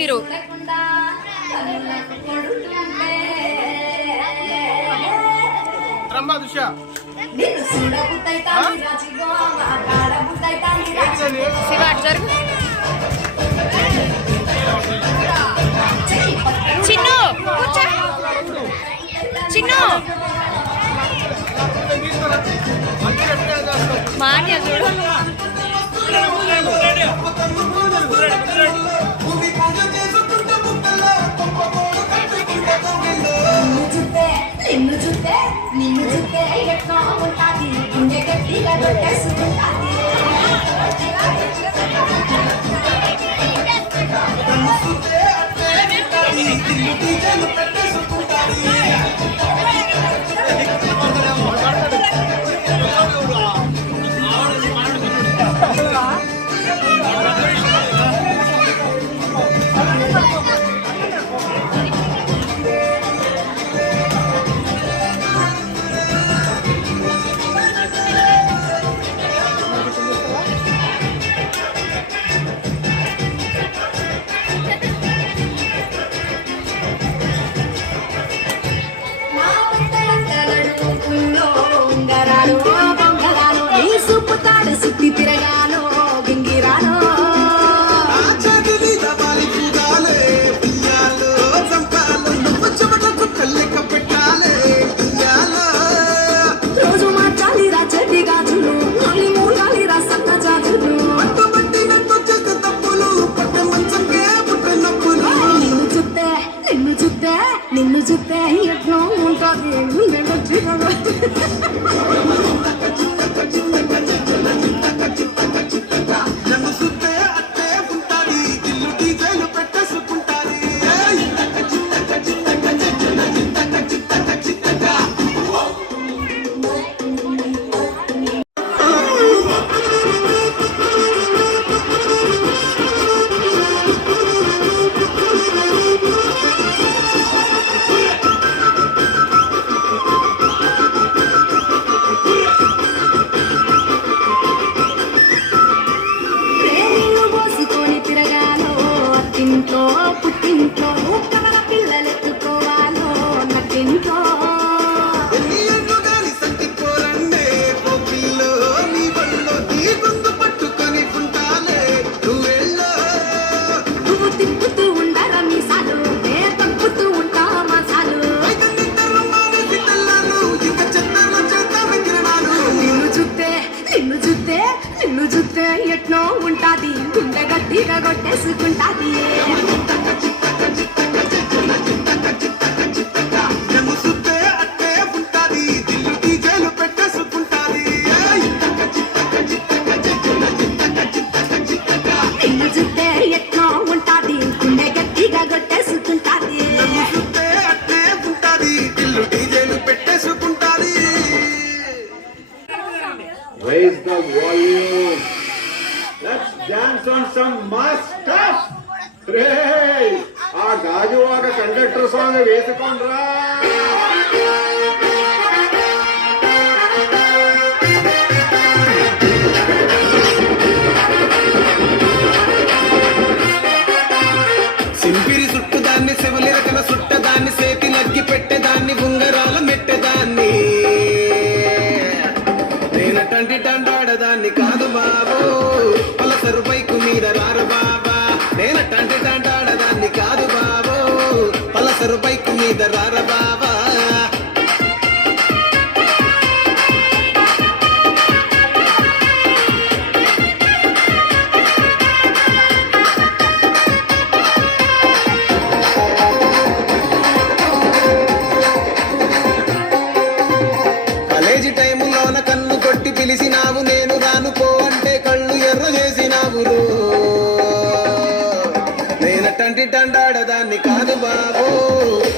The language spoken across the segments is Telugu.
మీరు. శివ అటు చిన్ను కూర్చో చిన్ను మాన్య చూడు నిన్ను చూస్తే ఎట్లా ఉంటాది గుండె గట్టిగా కొట్టేసుకుంటాది నిన్ను చూస్తే ఎట్లా ఉంటుంది నిన్ను చూస్తే ఎట్లా ఉంటాది గుండె గట్టిగా కొట్టేసుకుంటాది నిన్ను చూస్తే ఎట్లా ఉంటాది గుండె గట్టిగా కొట్టేసుకుంటాది Raise the volume. Let's dance on some mass stuff. Hey, aa gajuvaga conductor song vesukondra. సింపిరి సుట్టుదాన్ని శివలిరకన సుట్టదాన్ని సేతి నగ్గి పెట్టేదాన్ని ఉంగరాల మెట్టేదాన్ని నేనటంటి టాండాడదాన్ని కాదు బాబు పలసరు బైకు మీద రారు బాబా నేనటంటి టాండాడదాన్ని కాదు బాబు పలసరు బైకు మీద రార బాబా కాలేజీ టైములోన కన్ను కొట్టి పిలిచినావు నేను రాను పో అంటే కళ్ళు ఎర్ర చేసినావు నేనటంటి టాండాడదాన్ని కాదు బాబు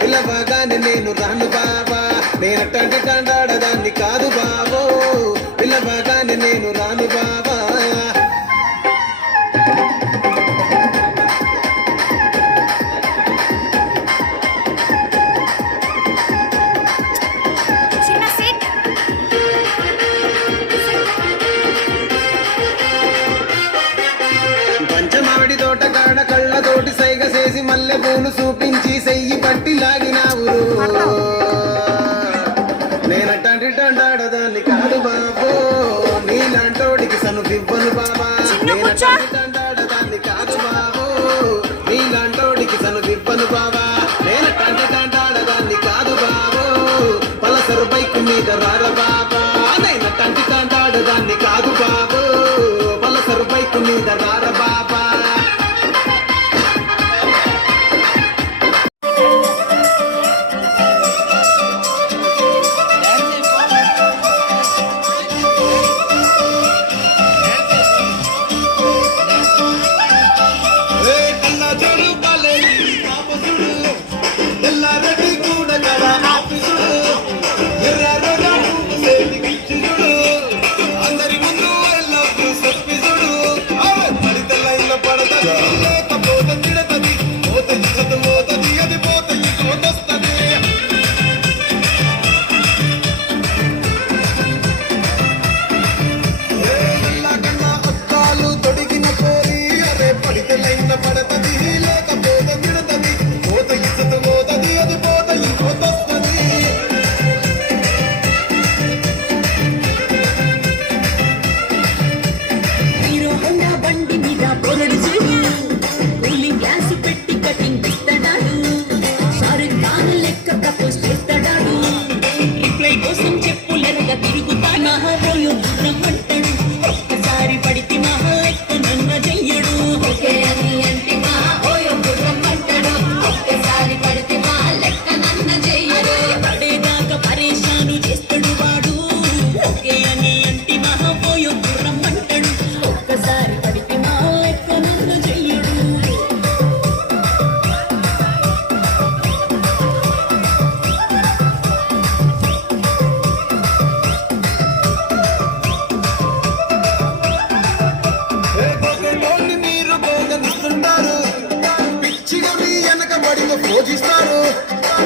పిల్లబాగానే నేను రాను బాబా నేనటంటి టాండాడదాన్ని కాదు బాబు పిల్లబాగానే నేను రాను బాబా పంచమావిడి తోట కాడ కళ్ళతోటి సైగ చేసి మల్లె పూలు చూపించి సెయ్యి పట్టి లాగినావు నేనటంటి టాడాదాన్ని కాదు బాబో నీలాంటోడికి సను ఇవ్వను బాబా నేనటాడాదాన్ని కాదు బాబో నీలాంటోడికి సను ఇవ్వను బాబా నేనటంటి టాడాదాన్ని కాదు బాబో పలసరు బైకు మీద రార బాబా నేనటంటి టాడాదాన్ని కాదు బాబో పలసరు బైకు మీద రార బాబా ఒక్కసారి పడితే మహా ఎక్క నన్న చెయ్యడు ఒకే అని అంటి మా ఓయో గుర్రమంటాడు ఒక్కసారి పడితే మా లెక్క నన్న చెయ్యడు పడేదాకా పరేషాను చేస్తాడు వాడు ఒకే అని అంటి మహా ఓయో గుర్రమంటాడు ఒక్కసారి పడితే మా లెక్క నన్న చెయ్యడు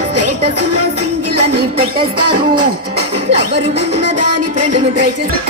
స్టేటస్ లో సింగిల్ అని పెట్టేస్తారు ఎవరు ఉన్నదాని ఫ్రెండ్ ను ట్రై చేస్తారు